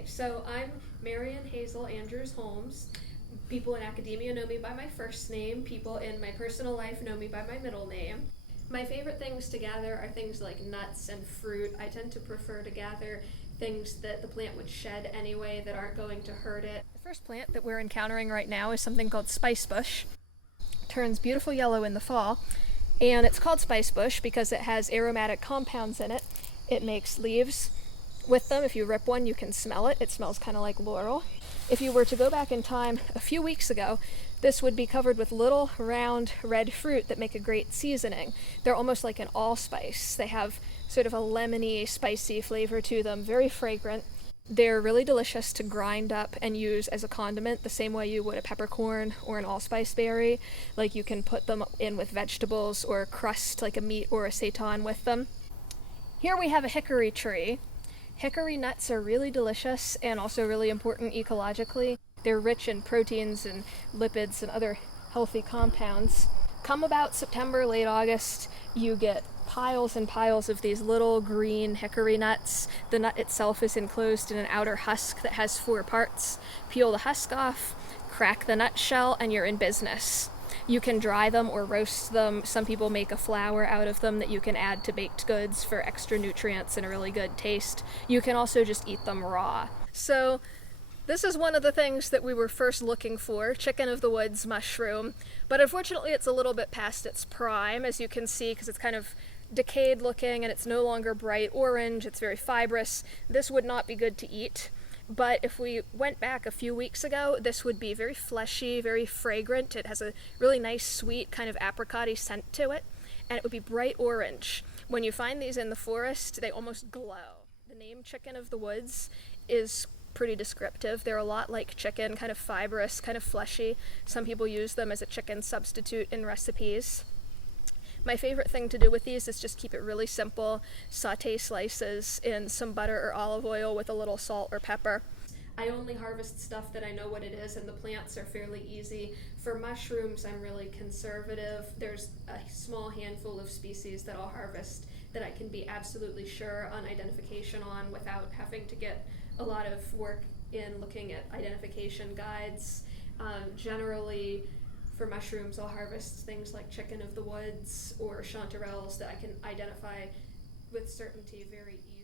Okay, so I'm Marian Hazel Andrews-Holmes. People in academia know me by my first name. People in my personal life know me by my middle name. My favorite things to gather are things like nuts and fruit. I tend to prefer to gather things that the plant would shed anyway that aren't going to hurt it. The first plant that we're encountering right now is something called spicebush. It turns beautiful yellow in the fall, and it's called spicebush because it has aromatic compounds in it. It makes leaves with them. If you rip one, you can smell it. It smells kind of like laurel. If you were to go back in time a few weeks ago, this would be covered with little round red fruit that make a great seasoning. They're almost like an allspice. They have sort of a lemony, spicy flavor to them, very fragrant. They're really delicious to grind up and use as a condiment the same way you would a peppercorn or an allspice berry. Like you can put them in with vegetables or crust like a meat or a seitan with them. Here we have a hickory tree. Hickory nuts are really delicious and also really important ecologically. They're rich in proteins and lipids and other healthy compounds. Come about September, late August, you get piles and piles of these little green hickory nuts. The nut itself is enclosed in an outer husk that has 4 parts. Peel the husk off, crack the nutshell, and you're in business. You can dry them or roast them. Some people make a flour out of them that you can add to baked goods for extra nutrients and a really good taste. You can also just eat them raw. So this is one of the things that we were first looking for, chicken of the woods mushroom. But unfortunately it's a little bit past its prime, as you can see, because it's kind of decayed looking and it's no longer bright orange. It's very fibrous. This would not be good to eat. But if we went back a few weeks ago, this would be very fleshy, very fragrant. It has a really nice, sweet, kind of apricot-y scent to it, and it would be bright orange. When you find these in the forest, they almost glow. The name chicken of the woods is pretty descriptive. They're a lot like chicken, kind of fibrous, kind of fleshy. Some people use them as a chicken substitute in recipes. My favorite thing to do with these is just keep it really simple. Sauté slices in some butter or olive oil with a little salt or pepper. I only harvest stuff that I know what it is, and the plants are fairly easy. For mushrooms, I'm really conservative. There's a small handful of species that I'll harvest that I can be absolutely sure on identification on without having to get a lot of work in looking at identification guides. Generally, for mushrooms, I'll harvest things like chicken of the woods or chanterelles that I can identify with certainty very easily.